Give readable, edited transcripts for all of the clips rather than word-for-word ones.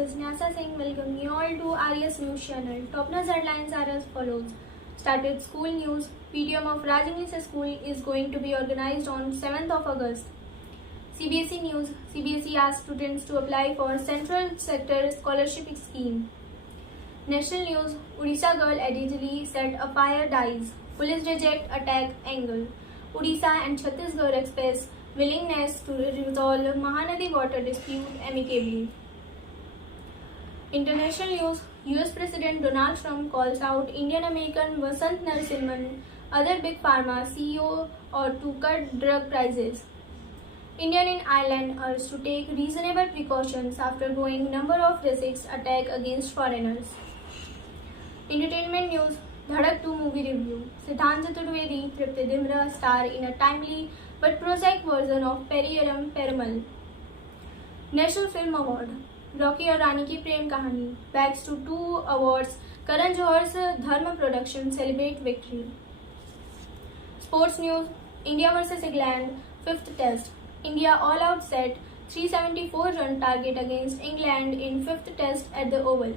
is Nyasa Singh. Welcome you all to RS News channel. Top news headlines are as follows. Start with school news. PTM of Raj English School is going to be organized on 7th of August. CBSE news. CBSE asks students to apply for Central Sector Scholarship Scheme. National news. Odisha girl allegedly set a fire dies. Police reject attack angle. Odisha and Chhattisgarh express willingness to resolve Mahanadi water dispute amicably. International news. US President Donald Trump calls out Indian American Vasant Narasimhan, other big pharma CEO, or to cut drug prices. Indian in Ireland urged to take reasonable precautions after growing number of racist attack against foreigners. Entertainment news. Dhadak 2 movie review. Siddhant Chaturvedi, Tripti Dimra star in a timely but prosaic version of Periyalam Perumal. National Film Award. Rocky और रानी की प्रेम कहानी. Bags to 2 awards. Karan Johar's Dharma production celebrate victory. Sports news. India vs England 5th test. India all out set 374 run target against England in 5th test at the Oval.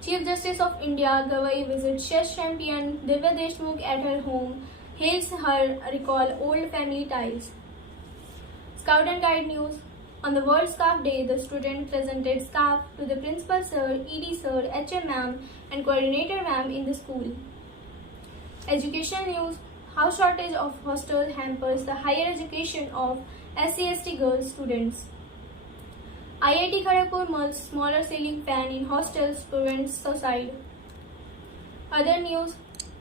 Chief Justice of India Gavai visits chess champion Divya Deshmukh at her home, hails her recall old family ties. Scout and Guide news. On the World Scarf Day, the student presented scarf to the principal sir, ED sir, HM ma'am and coordinator ma'am in the school. Education news. House shortage of hostels hampers the higher education of SC/ST girls students. IIT Kharagpur merges smaller ceiling fan in hostels prevents suicide. Other news.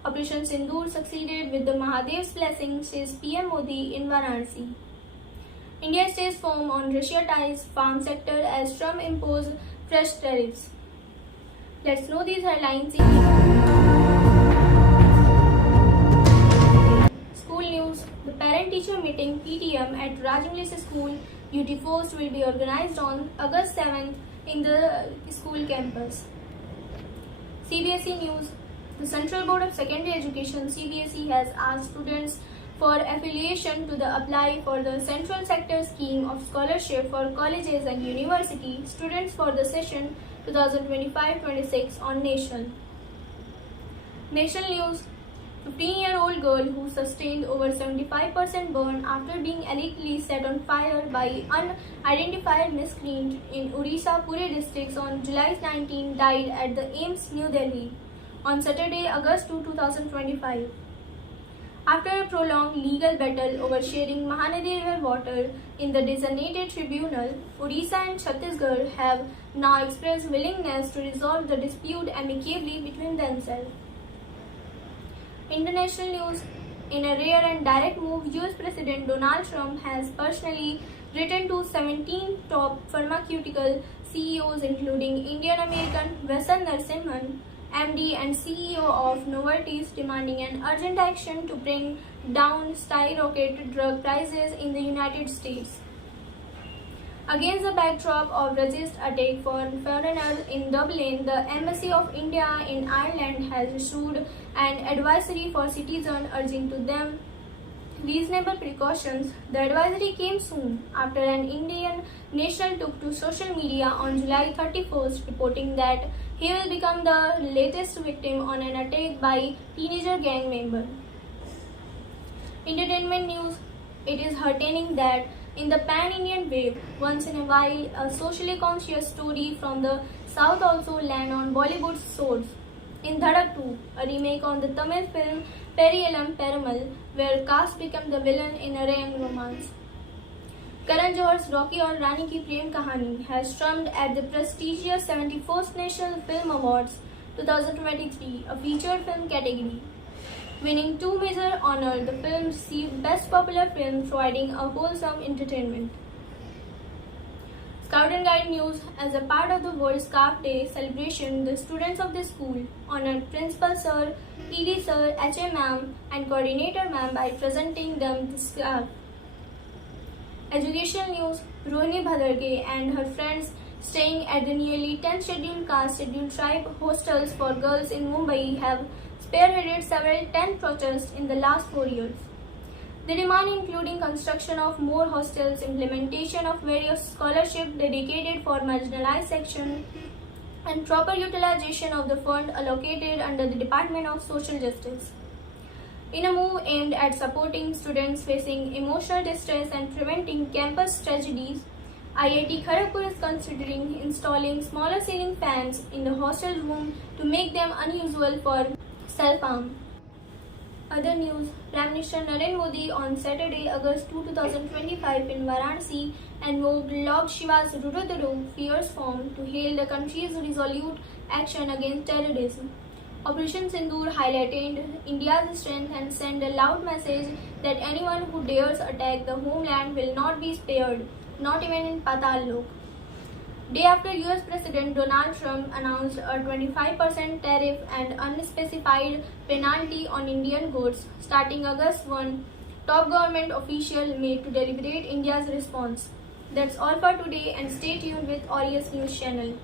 Operation Sindoor succeeded with the Mahadev's blessing, says PM Modi in Varanasi. India stays firm on Russia ties farm sector as Trump imposes fresh tariffs. Let's know these headlines in school news. The parent-teacher meeting (PTM) at Raj English School UT Force will be organized on August 7th in the school campus. CBSE news. The Central Board of Secondary Education (CBSE) has asked students for affiliation to the apply for the Central Sector Scheme of Scholarship for colleges and university students for the session 2025-26 on National. National news. 15-year-old girl who sustained over 75% burn after being allegedly set on fire by unidentified miscreant in Odisha Puri districts on July 19 died at the AIIMS, New Delhi on Saturday, August 2, 2025. After a prolonged legal battle over sharing Mahanadi River water in the designated tribunal, Odisha and Chhattisgarh have now expressed willingness to resolve the dispute amicably between themselves. International news. In a rare and direct move, US President Donald Trump has personally written to 17 top pharmaceutical CEOs including Indian American Vasant Narasimhan, MD and CEO of Novartis, demanding an urgent action to bring down skyrocketed drug prices in the United States. Against the backdrop of racist attack for foreigners in Dublin, the Embassy of India in Ireland has issued an advisory for citizens urging to them reasonable precautions. The advisory came soon after an Indian national took to social media on July 31st reporting that he will become the latest victim on an attack by teenager gang member. Entertainment news. It is heartening that in the pan-Indian wave, once in a while, a socially conscious story from the South also land on Bollywood's shores. In Dhadak 2, a remake on the Tamil film Periyalam Perumal, where cast became the villain in a rang romance. Karan Johar's Rocky और रानी की प्रेम कहानी has stormed at the prestigious 71st National Film Awards 2023, a feature film category. Winning 2 major honors, the film received Best Popular Film, providing a wholesome entertainment. Scout and Guide news. As a part of the World Scarf Day celebration, the students of the school honored Principal Sir, ED Sir, HM Ma'am and Coordinator Ma'am by presenting them the scarf. Education news. Rohini Bhadarge and her friends staying at the nearly 10 scheduled caste scheduled tribe hostels for girls in Mumbai have spearheaded several tent protests in the last 4 years. The demand including construction of more hostels, implementation of various scholarships dedicated for marginalized sections, and proper utilization of the fund allocated under the Department of Social Justice. In a move aimed at supporting students facing emotional distress and preventing campus tragedies, IIT Kharagpur is considering installing smaller ceiling fans in the hostel room to make them unusual for self-harm. Other news: Prime Minister Narendra Modi on Saturday, August 2, 2025 in Varanasi invoked Lord Shiva's Rudra fierce form to hail the country's resolute action against terrorism. Operation Sindoor highlighted India's strength and sent a loud message that anyone who dares attack the homeland will not be spared, not even in Patal Lok. Day after US President Donald Trump announced a 25% tariff and unspecified penalty on Indian goods starting August 1, top government official made to deliberate India's response. That's all for today and stay tuned with Aureus News channel.